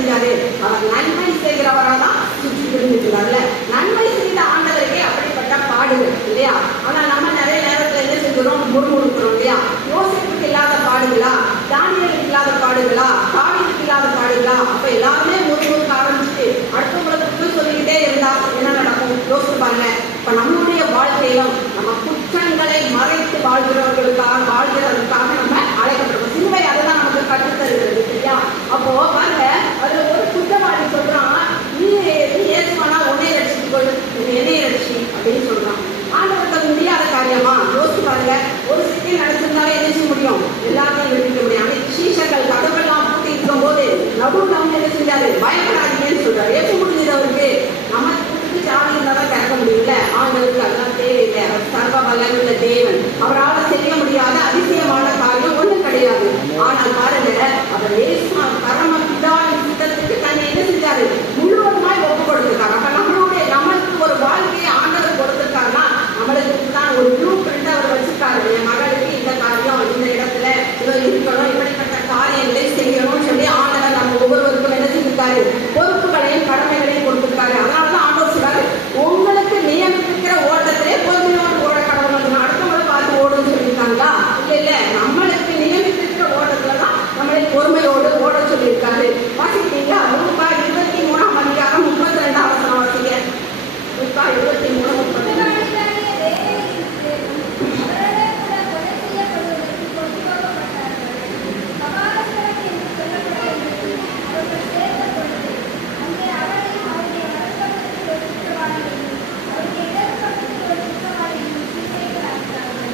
செஞ்சாரு? அவர் நன்மை செய்கிறவராக தான் சுற்றி இருந்துக்கிறார்ல. நன்மை செய்த ஆண்டவருக்கே அப்படிப்பட்ட பாடுகள் இல்லையா? ஆனா நம்ம நிறைய நேரத்துல என்ன செஞ்சுறோம்? முறுமுறுக்கிறோம் இல்லையா? யோசிப்புக்கு இல்லாத பாடுகளா, தானியலுக்கு இல்லாத பாடுகளா, தாவீதுக்கு இல்லாத பாடுகளா? அப்ப எல்லாருமே முறுமுறுக்க ஆரம்பிச்சுட்டு அடுத்தவங்களுக்கு சொல்லிக்கிட்டே இருந்தா என்ன நடக்கும்? யோசிச்சு பாருங்க. இப்ப நம்மளுடைய வாழ்க்கையிலும் நம்ம குற்றங்களை மறைத்து வாழ்கிறவர்களுக்காக நம்ம அழைக்கப்படுறோம். சிலுவை அதுதான் நமக்கு கற்றுத்தருகிறது சரியா? அப்போ பாருங்க, அதுல ஒரு குற்றவாளி சொல்றான், நீ ஏசுவானா உன்னை ரட்சித்துக்கொள், என்னை ரட்சி அப்படின்னு சொல்றான். ஆண்டவருக்கு முடியாத காரியமா? யோசிச்சு பாருங்க. ஒரு செகண்ட் நடத்திருந்தாலே என்ன செய்ய முடியும்? எல்லாத்தையும் விடுவிக்க முடியும். அன்னைக்கு சீஷர்கள் கதவெல்லாம் பூட்டி இருக்கும் போது நடுவில் அவங்க என்ன செஞ்சாரு? பயப்படாதீங்கன்னு சொல்றாரு. எப்படி முடிஞ்சது அவருக்கு? நமக்கு சாவி இருந்தாலும் திறக்க முடியல. ஆண்டவருக்கு அதெல்லாம் தேவையில்லை. அவர் சர்வ வல்லமையுள்ள தேவன். அவரால் செய்ய முடியாத அதிசயமான காரியம் ஒண்ணும் கிடையாது. ஆனால் பாருங்க, அவர் பரமபிதாவின் சித்தத்துக்கு தன்னை என்ன செஞ்சாரு? முழுவதுமாய் ஒப்பு கொடுத்திருக்காரு. அப்ப நம்மளுக்கு ஒரு வாழ்க்கையை ஆண்டவர் கொடுத்திருக்காருன்னா நம்மளுக்கு தான் ஒரு ப்ளூ பிரிண்ட் அவர் வச்சிருக்காரு. என் மகளுக்கு இந்த காரியம் இந்த இடத்துல இருக்கணும், இப்படிப்பட்ட காரியங்களை செய்யணும்னு சொல்லி ஆண்டவர் நம்ம ஒவ்வொருவருக்கும் என்ன செஞ்சிருக்காரு? பொறுப்புகளையும் கடமைகளையும் கொடுத்திருக்காரு. அதனாலதான் ஆண்டவர் சொல்றாரு, உங்களுக்கு நியமித்திருக்கிற ஓட்டத்திலே பொறுமையோடு ஓட கடவுள். அடுத்தவங்களை பார்த்து ஓடுன்னு சொல்லியிருக்காங்களா? இல்ல, நம்மளுக்கு நியமித்திருக்கிற ஓட்டத்துலதான் நம்மளை பொறுமையோடு ஓட சொல்லியிருக்காரு. வாசிக்கிறீங்களா? லூக்கா 23ஆம் அதிகாரம் 32ஆம் வசனம் வாசிங்க. லூக்கா 23:32.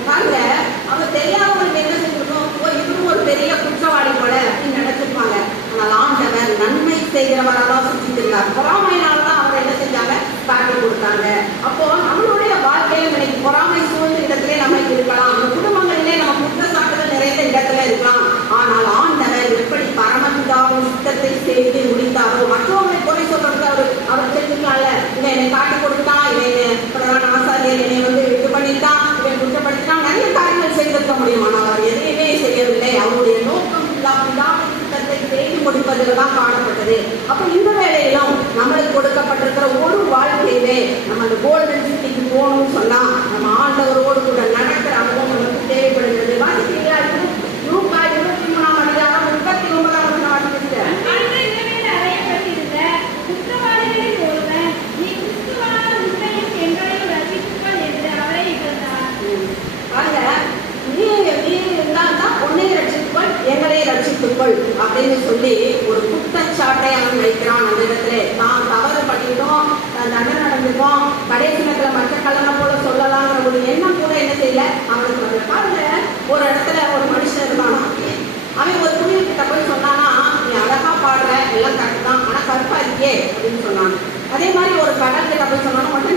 பாருங்க, அவங்க தெரியாதவங்களுக்கு என்ன செஞ்சிருக்கோம்? இவரும் ஒரு பெரிய குற்றவாளி போல அப்படின்னு நினைச்சிருப்பாங்க. ஆனால் ஆண்டவர் நன்மை செய்கிறவராதான் சுற்றிட்டு இருந்தார். பொறாமையினால்தான் அவர் என்ன செஞ்சாங்க? காட்டி கொடுத்தாங்க. அப்போ நம்மளுடைய வாழ்க்கையில இன்னைக்கு பொறாமை சூழ்ந்த இடத்திலே நம்ம இருக்கலாம். நம்ம குடும்பங்களிலே நம்ம குற்றச்சாட்டுகள் நிறைந்த இடத்துல இருக்கலாம். ஆனால் ஆண்டவர் எப்படி பரமபிதாவின் சித்தத்தை செய்து முடித்தாரோ, மற்றவங்களை குறை சொல்றதுக்கு அவர் செஞ்சுக்கலாம்ல. இவன் என்னை காட்டி கொடுத்தான், இவன் பிரதான ஆசாரியர் என்னை இது பண்ணித்தான், இவன் குற்றப்படுத்தினா நிறைய காரியங்கள் செய்திருக்க முடியும். ஆனால் அவர் எதையுமே செய்யவில்லை. அவருடைய நோக்கம் பிதாவின் சித்தத்தை செய்து முடிப்பதில் தான் காணப்பட்டது. அப்ப இந்த வேளையிலும் நம்மளுக்கு கொடுக்கப்பட்டிருக்கிற ஒரு வாழ்க்கையிலே நம்ம அந்த கோல்டன் சிட்டிக்கு போகணும்னு சொன்னா நம்ம ஆண்டவரோடு கூட நடக்கிற அனுபவம் நமக்கு தேவைப்படுகிறது. வாசிக்கிறீங்களா? லூக்கா 23ஆம் அதிகாரம் 39ஆம் வசனம் வாசிக்கிறீங்க. எங்களை ரட்சித்துக்கொள் அப்படின்னு சொல்லி ஒரு குற்றச்சாட்டை அவன் வைக்கிறான். அந்த இடத்துல தான் தவறு பண்ணிட்டோம், தண்டனை நடந்துட்டோம், கடைசி நேரத்தில் மற்ற கல்லணை போல சொல்லலாங்கிற ஒரு எண்ணம் கூட என்ன செய்யல அவனுக்கு. பாருங்க, ஒரு இடத்துல ஒரு மனுஷன் இருந்தானா, அவன் ஒரு குடியிருக்கிட்ட போய் சொன்னானா, நீ அழகா பாடுற, எல்லாம் கரெக்ட் தான், ஆனா கருப்பா இருக்கே அப்படின்னு சொன்னான். அதே மாதிரி ஒரு கடல் கிட்ட போய் சொன்னாலும் மட்டும்